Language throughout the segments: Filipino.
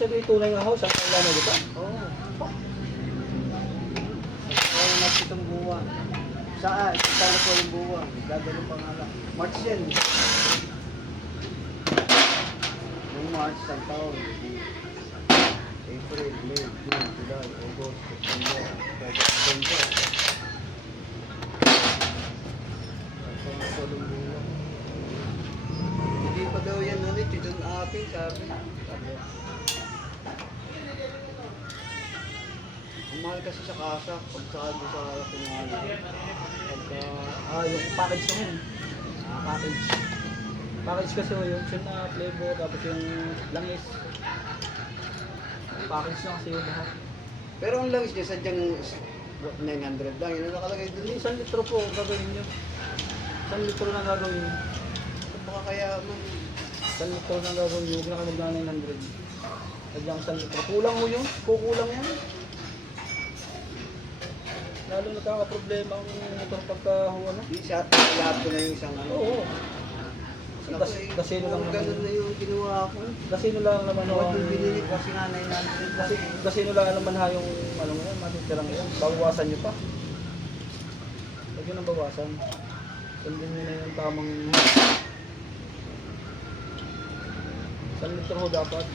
Sabi tunay nga house, ang kailan na dito? Oo. Kaya natin itong buwa. Saan? Saan na po yung buwa? Gagano pa nga lang. March yan. Yung March, isang taon. April, May, June, July, August, September, October, November. Saan na po yung buwa? Hindi pa daw yan ulit. Ito ang aking sabi. Ang mahal kasi sa kasa, pag sa pinali. Pagka, Yung package ko yun. Package. Package kasi yung tune na flavor, tapos yung langis. Package na kasi yung lahat. pero ang langis niya, sadyang 900 lang. Yun ang nakalagay dun. Hindi, 1 litro po gagawin nyo. 1 litro na gagawin nyo. Baka kaya man. 1 litro na gagawin nyo, huwag na kayo mag 900. Sadyang 1 litro. Kulang mo yun, kukulang yan. Lalo nagkakaproblema ang motor pagka ano. Isa, lahat ko na yung isang ano. Oo. Naku, Kasino lang naman. ganun na yung ginawa ko. Kasino lang naman Ano ang... yung binili kasi nga 900 lang. Kasino lang naman ha yung ano mo yan, matitirang yan. Bawasan nyo pa. Huwag yun ang bawasan. Sundin nyo na yung tamang... 1 litro ho dapat.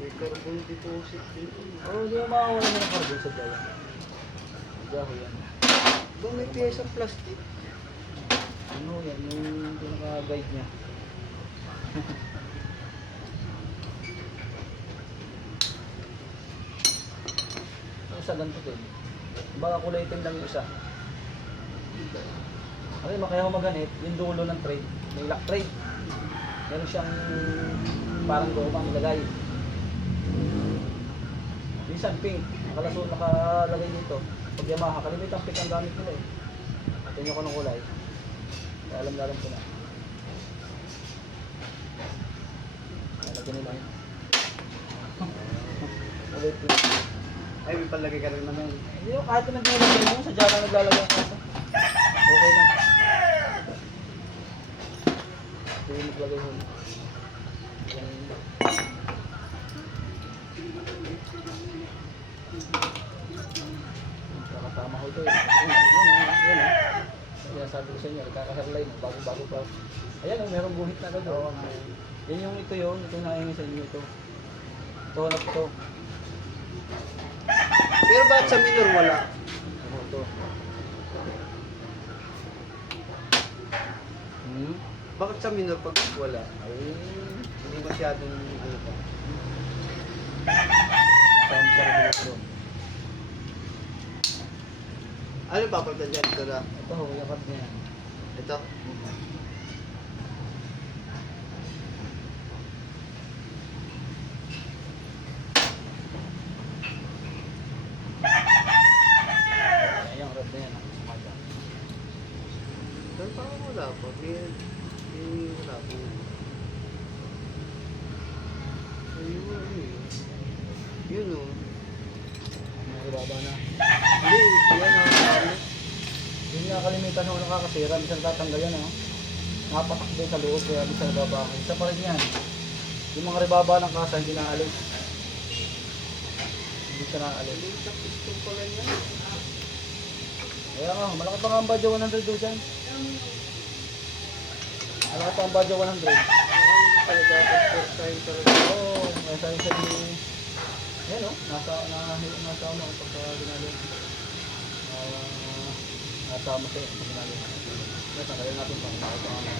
May carbon deposit dito. Oo, hindi mo makakawala mo ng carbon sa dyan. Diyaho yan. Ba may pyesa plastic? Ano yan, yung pinaka-guide niya. Ang isa ganito din. Baka kulay itim lang yung isa. Okay, kaya ko maganit, yung dulo ng trade, may lock trade. Meron siyang parang goma ang lagay. Minsan pink, nakalagay dito. Pag Yamaha, kalimitan pink ang gamit nila eh. Tingnan ko ng kulay. Kaya alam ko na. Nalagyan nila yun. Ulit yun. Ay, may palagay ka rin naman. Hindi ko, kahit na naglalagay mo, sadya lang naglalagay ako. Okay lang. Hindi mo naglagay mo. Nakatama ko ito eh. Yun. Kaya sabi ko sa inyo, kaka-hairline, bago-bago pa. Ayan, merong guhit na agad. Yan yung ito yun, ito yung nakaingin sa inyo ito. Ito, hanap ito. Pero bakit sa minor wala? Ano ito? Bakit sa minor pag wala? Ay, hindi masyadong ano pa. Sa regulasyon. Ano papalitan dyan? Ito na. Ito, yakad niya. Ito. Ayan yung rod na yan. Sumadya. Pero parang wala po. Hindi wala po. Ayun. Yun o. Mga ibaba na. Hindi, yan o. Yung nakalimitan ho nakakasira, minsan tatanggal yan oh. Napatakbo sa loob kaya minsan nababa. Isa pa rin yan. Yung mga ribaba ng kasa hindi naalis. Hindi siya naalis. Hindi sa piston pala yan. Kaya nga, malaki pa nga ang budget 100 doon dyan. Malaki pa ang budget 100. Kaya dapat first time talaga. Oo, kaya sabi sa di... Yan oh, nasa ano pagka ginagawa. Nasama siya pag ginagawa. Kaya tanggalin natin pang nakita nga na.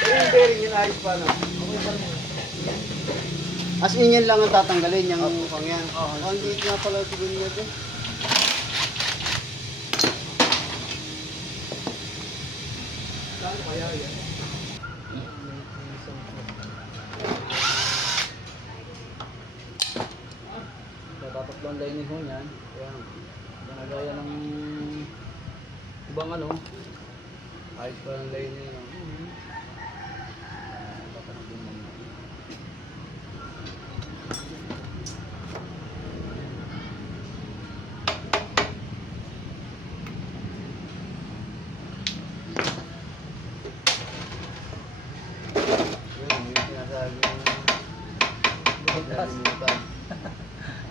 Pero yung bearing yun ayos pa no? Okay pa rin. As in yan lang ang tatanggalin yung mukhang yan. Oo. Oh, hindi nga pala siguro nyo ito. Saan kaya yan? po ang lining ho niyan. Kaya, ginagaya ng ibang ano. Ayos pa ng lining. No? Yun, yung sinasabi ng nalimutan.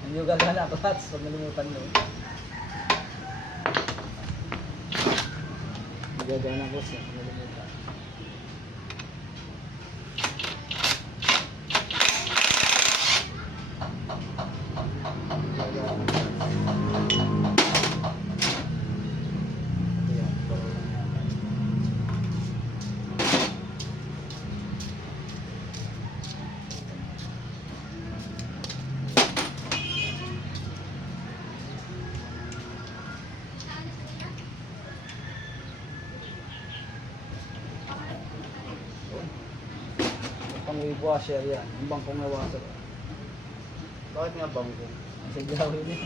Hindi yung gagana klats pag nalimutan mo. Hindi gagana ko siya pag nalimutan. Pang-wave washer yan. Yung bangkong na washer. Bakit nga bangko? Sa gawin niya.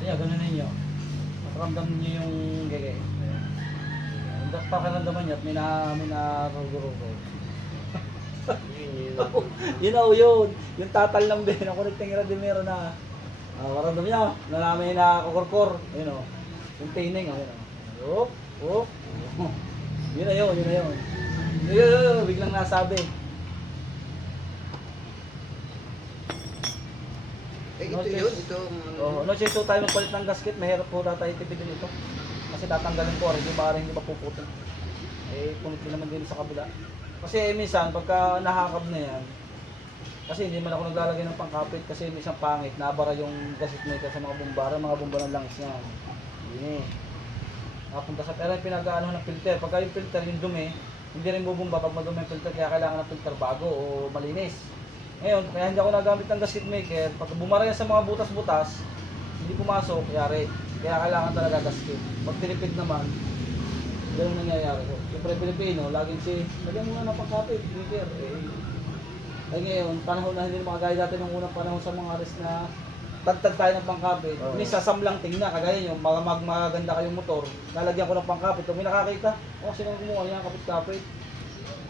Kaya ganun ninyo. Makaramdam niyo yung gege. Ang pakiramdaman niya at may narugo-rugo. Yun o yun. Yung tatal ng bin. Ang connecting radimero na. Makaramdam niya. Na namin nakakurkur. Yun o. Yung tining. Yun o. Oop. Yun na yun. Yun na yun. Yun. Biglang nasabi. Ito yun, ito. No choice po tayo magpalit ng gasket, mahirap po na tayo tipidin ito. Kasi tatanggalin ko, hindi ba puputol. Punit din naman din sa kabila. Kasi minsan, pagka nahakab na yan, kasi hindi man ako naglalagay ng pangkapit kasi minsan pangit, nabara yung gasket maker sa mga bomba ng langis niya. Yun Napunta sa pero yung pinag-ano ng filter. Pagka yung filter, yung dumi, hindi rin bubumba pag madumi yung filter, kaya kailangan ng filter bago o malinis. Ngayon, kaya hindi ako nagamit ng gasket maker. Pag bumara yan sa mga butas-butas, hindi pumasok, yari. Kaya kailangan talaga gasket. Pag tinipid naman, ganun nangyayari ko. Siyempre Pilipino, laging lagyan mo na ng pangkapit, maker. Ngayon, panahon na hindi makagaya dati ng unang panahon sa mga aris na tagtag tayo ng pangkapit. Oo. Sasamlang tingna, kagaya nyo, maganda kayong motor, lalagyan ko ng pangkapit. Kung may nakakita, sino gumawa niya, kapit-kapit.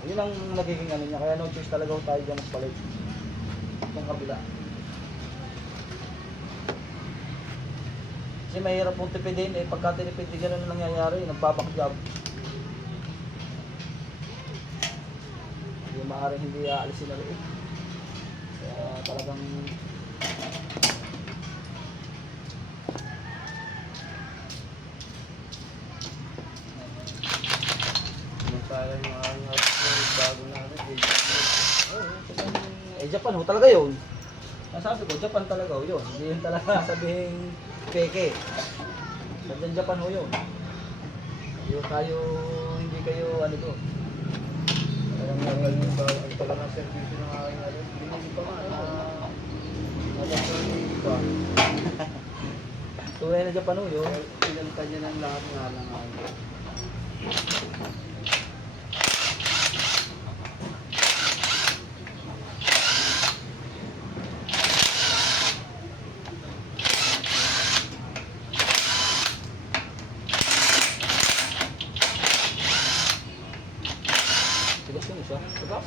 Yun ang nagiging ano niya, kaya no choice talaga tayo dyan magpalit. Itong kabila. Kasi mahirap mong tipidin, pagka tinipid, ganun na nangyayari, nagpapakjab. Hindi maaaring hindi aalisin na rin. Kaya talagang Parang yung aking house bago na Japan ho talaga yun. Nasabi ko, Japan talaga ho yun. Hindi yun talaga sabihin peke. Sabihin Japan ho yun. Hindi kayo ano to. Parang nagal yung ang pala ng servisyo ng aking alam. Hindi pa nga na electronic pa. Tunay na Japan ho yun. Pinalitan niya ng lahat nga lang ako. Tigas yun isa. Tigas?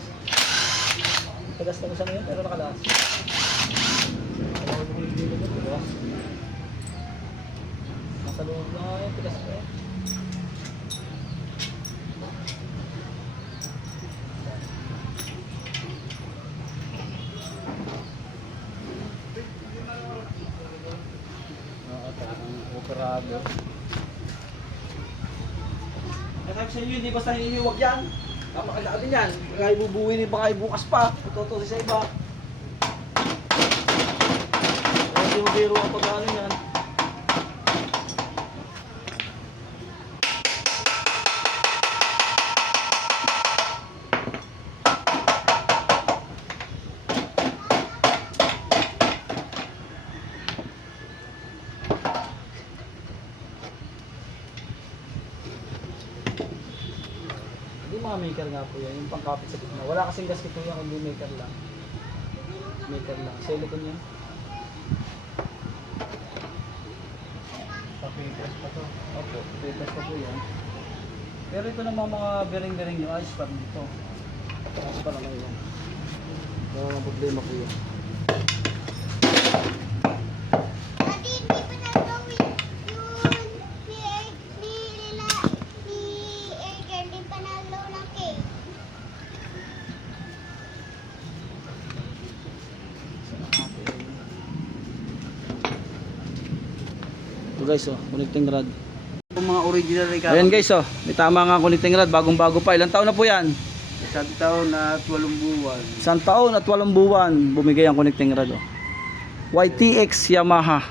Tigas na isa ngayon pero nakalas. Alam ko yung dito ko, tigas. Nasa loob na nga yun, tigas pa yun. carbon. Kasi sa inyo, hindi basta hinihiwag yan. Kamakala din yan. Baka ibubuhin, baka ibukas pa. Tutusin sa iba. Kaya hindi mo biro ang pag-ano yan. Hindi mga maker nga po yan, yung pangkapit sa gitna. Wala kasing gasket po yan, kundi maker lang. Maker lang. Silicone yan. Papipres pa to. Opo, patas pa po yan. Pero ito naman mga bering-bering nyo, ayos pa rin dito. Ayos pa lang yan. Wala mga problema po yan. Daddy, hindi pa nagawin yun. Ni Edgar, di pa naglaw ng cake. Ito guys, oh, connecting rod. Yung mga original na Ayan guys, oh, may tama nga connecting rod, bagong-bago pa. Ilang taon na po yan? Isang taon na 8 buwan. Isang taon at 8 buwan bumigay ang connecting rod. Oh. YTX Yamaha